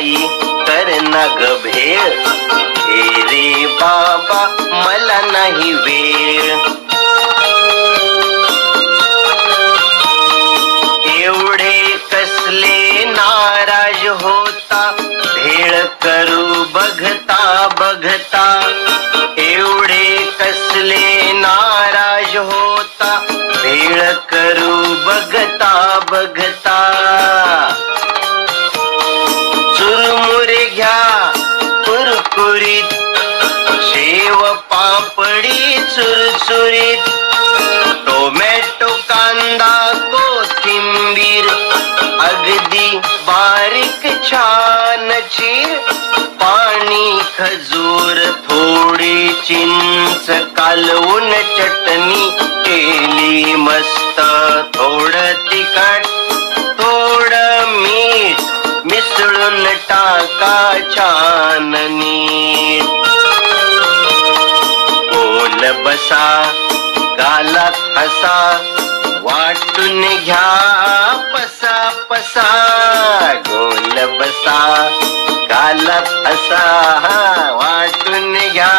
बाई कर ना ग भेळ, हे रे बाबा मला नाही वेळ. एवढे कसले नाराज होता, भेळ करू बघता बघता. एवढे कसले नाराज होता, भेळ करू बघता बघता. चुरमुरे घ्या कुरकुरीत, शेव पापडी चुरचुरीत. टोमॅटो कांदा कोथिंबीर अगदी बारीक छान चीर. पाणी खजूर थोडी चिंच कालवून चटणी केली मस्त. थोडं तिखट थोडं मीठ मिसळून टाका छान नीट. बोल बसा गालात हसा, वाटून घ्या पसा पसा. गोल बसा गालात हसा, वाटून घ्या.